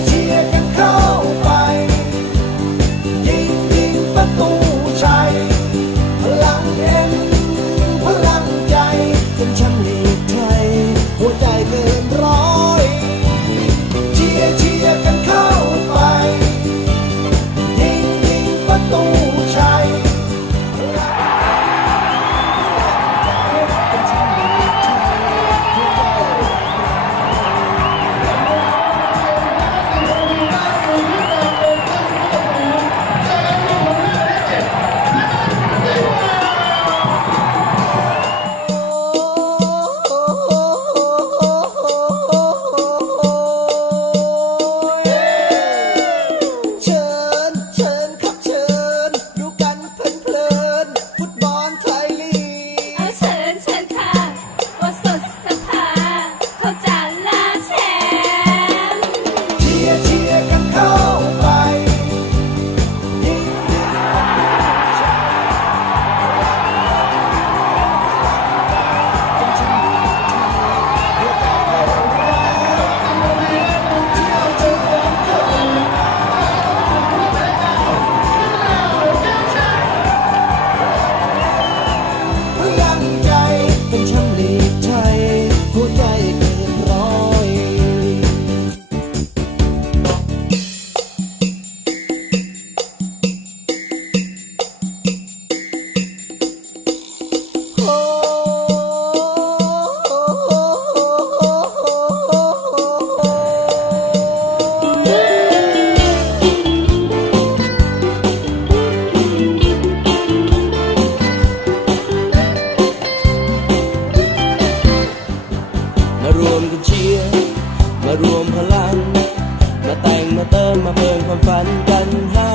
dia, dia. มารวมพลัง มาแต่งมาเติมมาเพิ่มความฝันกันให้